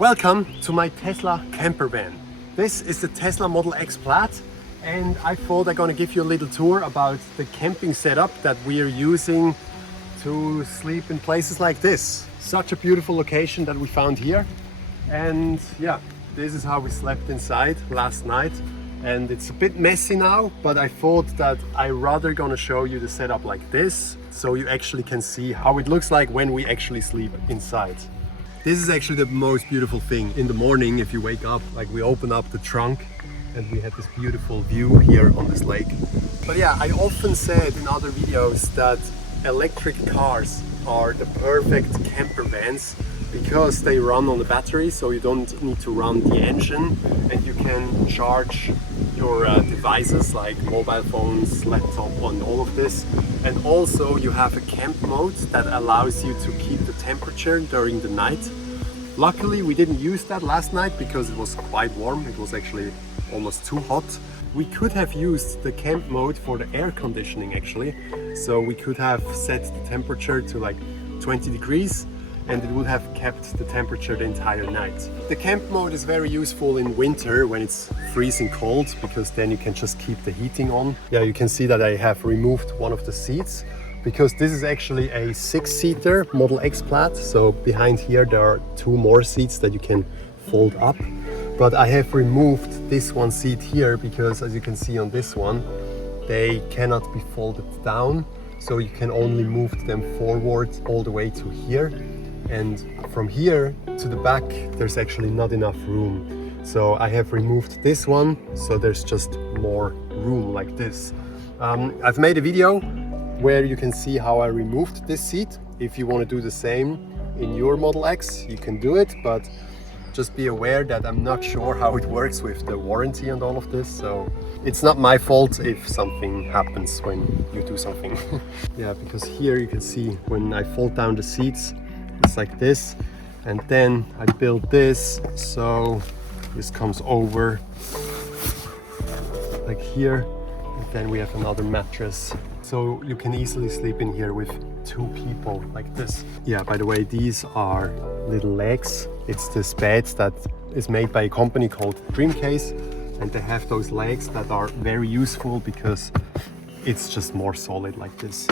Welcome to my Tesla camper van. This is the Tesla Model X Plaid, and I thought I'm gonna give you a little tour about the camping setup that we are using to sleep in places like this. Such a beautiful location that we found here. And yeah, this is how we slept inside last night. And it's a bit messy now, but I thought that I rather gonna show you the setup like this, so you actually can see how it looks like when we actually sleep inside. This is actually the most beautiful thing. In the morning, if you wake up, like we open up the trunk and we have this beautiful view here on this lake. But yeah, I often said in other videos that electric cars are the perfect camper vans because they run on the battery, so you don't need to run the engine and you can charge your devices like mobile phones, laptop, and all of this. And also you have a camp mode that allows you to keep the temperature during the night. Luckily we didn't use that last night because it was quite warm. It was actually almost too hot. We could have used the camp mode for the air conditioning actually. So we could have set the temperature to like 20 degrees and it would have kept the temperature the entire night. The camp mode is very useful in winter when it's freezing cold because then you can just keep the heating on. Yeah, you can see that I have removed one of the seats because this is actually a 6-seater Model X Plaid. So behind here there are 2 more seats that you can fold up. But I have removed this one seat here because as you can see on this one, they cannot be folded down. So you can only move them forward all the way to here. And from here to the back, there's actually not enough room. So I have removed this one, so there's just more room like this. I've made a video where you can see how I removed this seat. If you want to do the same in your Model X, you can do it, but just be aware that I'm not sure how it works with the warranty and all of this. So it's not my fault if something happens when you do something. Yeah, because here you can see when I fold down the seats, it's like this, and then I build this so this comes over like here, and then we have another mattress, so you can easily sleep in here with 2 people like this. Yeah, by the way, these are little legs. It's this bed that is made by a company called Dreamcase, and they have those legs that are very useful because it's just more solid like this.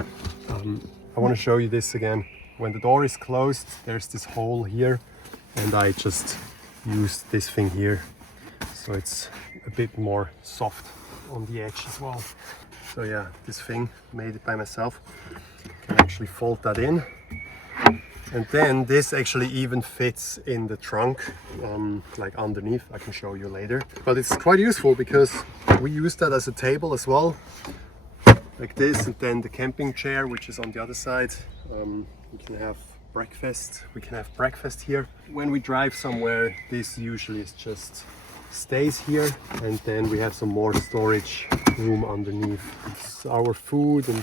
I want to show you this again. When the door is closed, there's this hole here, and I just use this thing here, so it's a bit more soft on the edge as well. So yeah, this thing, made it by myself. Can actually fold that in, and then this actually even fits in the trunk, like underneath. I can show you later, but it's quite useful because we use that as a table as well, like this, and then the camping chair, which is on the other side. We can have breakfast. We can have breakfast here. When we drive somewhere, this usually is just stays here, and then we have some more storage room underneath. It's our food and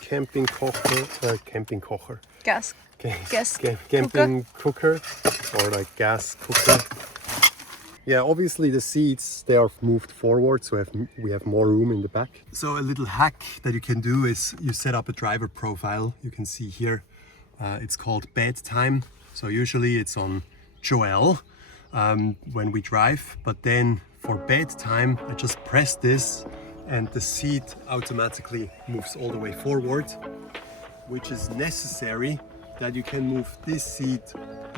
camping kocher. Gas. Camping cooker, or like gas cooker. Yeah, obviously the seats, they are moved forward, so we have more room in the back. So a little hack that you can do is you set up a driver profile. You can see here, it's called bedtime. So usually it's on Joel when we drive, but then for bedtime, I just press this and the seat automatically moves all the way forward, which is necessary that you can move this seat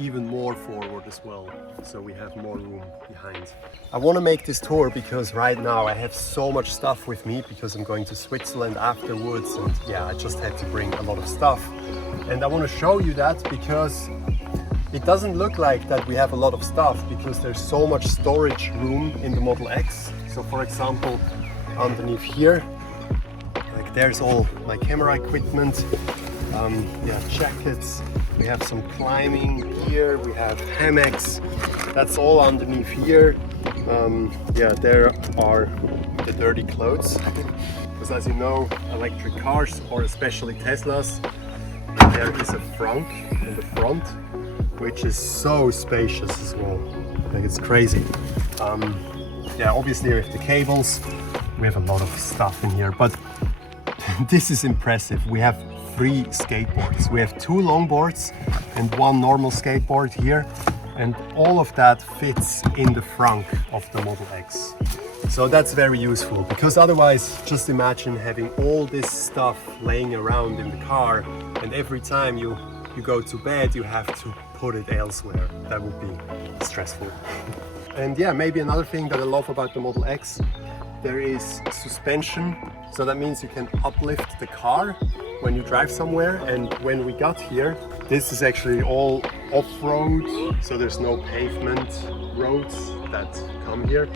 even more forward as well, so we have more room behind. I want to make this tour because right now I have so much stuff with me because I'm going to Switzerland afterwards, and yeah, I just had to bring a lot of stuff. And I want to show you that because it doesn't look like that we have a lot of stuff because there's so much storage room in the Model X. So for example, underneath here, like there's all my camera equipment. Yeah, jackets, we have some climbing gear, we have hammocks, that's all underneath here. Yeah, there are the dirty clothes, because as you know, electric cars, or especially Teslas, there is a frunk in the front, which is so spacious as well, like it's crazy. Yeah, obviously with the cables, we have a lot of stuff in here, but this is impressive. We have 3 skateboards. We have 2 longboards and 1 normal skateboard here, And all of that fits in the frunk of the Model X. So that's very useful, because otherwise just imagine having all this stuff laying around in the car, and every time you go to bed you have to put it elsewhere. That would be stressful. And yeah, maybe another thing that I love about the Model X, there is suspension. So that means you can uplift the car when you drive somewhere. And when we got here, this is actually all off-road, so there's no pavement roads that come here.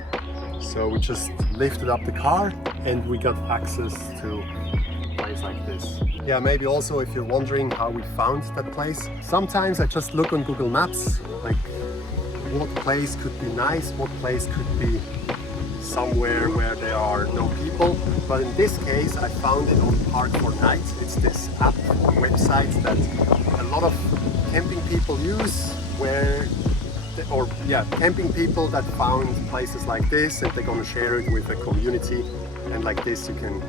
So we just lifted up the car and we got access to a place like this. Yeah, maybe also if you're wondering how we found that place, sometimes I just look on Google Maps, like what place could be nice, what place could be somewhere where there are no people. But in this case I found it on Park4Night. It's this app website that a lot of camping people use, camping people that found places like this, and they're going to share it with the community, and like this you can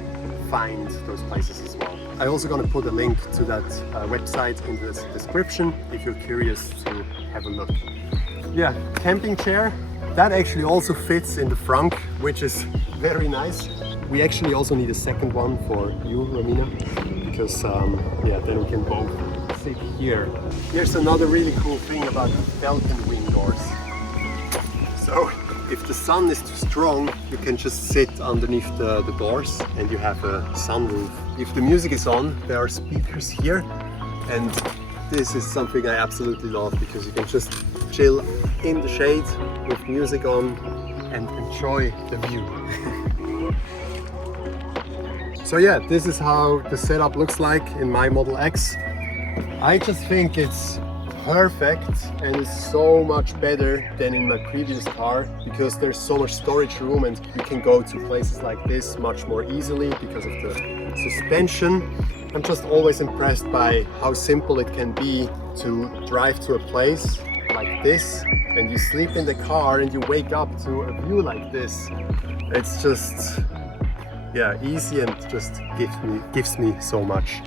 find those places as well. I'm also going to put a link to that website in the description if you're curious to have a look. Yeah, camping chair. That actually also fits in the frunk, which is very nice. We actually also need a second one for you, Romina, because yeah, then we can both sit here. Here's another really cool thing about Falcon wing doors. So if the sun is too strong, you can just sit underneath the doors and you have a sunroof. If the music is on, there are speakers here, and this is something I absolutely love, because you can just chill in the shade with music on and enjoy the view. So yeah, this is how the setup looks like in my Model X. I just think it's perfect, and it's so much better than in my previous car, because there's so much storage room and you can go to places like this much more easily because of the suspension. I'm just always impressed by how simple it can be to drive to a place like this, and you sleep in the car and you wake up to a view like this. It's just, yeah, easy, and just gives me so much.